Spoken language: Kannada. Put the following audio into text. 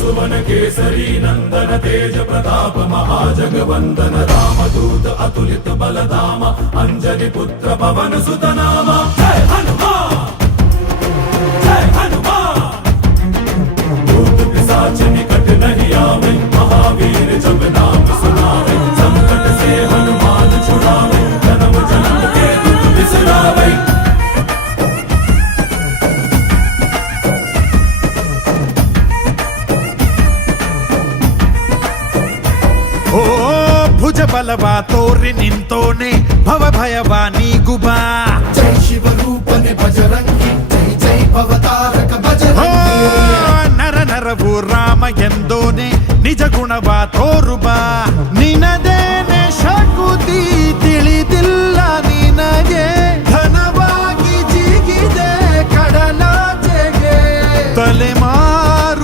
सुवन केसरी नंदन तेज प्रताप महाजगवंदन रामदूत अतुलित बलधाम अंजनी पुत्र पवन सुत नाम जय हनुमान जय हनुमान। भूत पिशाच निकट नहीं आवे महावीर जब नाम सुनावे संकट से हनुमान छुड़ावे जन्म जन्म के दुख बिसरावे। ಓ ಭುಜ ಬಲವ ತೋರಿ ನಿಂತೋನೆ ಭವ ಭಯವ ನೀಗುಬಾ ಜೈ ಶಿವರೂಪನೆ ಬಜರಂಗಿ ಜೈ ಜೈ ಭವತಾರಕ ಬಜರಂಗಿ ನರ ನರವು ರಾಮ ಎಂದೋನೆ ನಿಜ ಗುಣವ ತೋರುಬಾ ನಿನದೇನೆ ಶಕುತಿ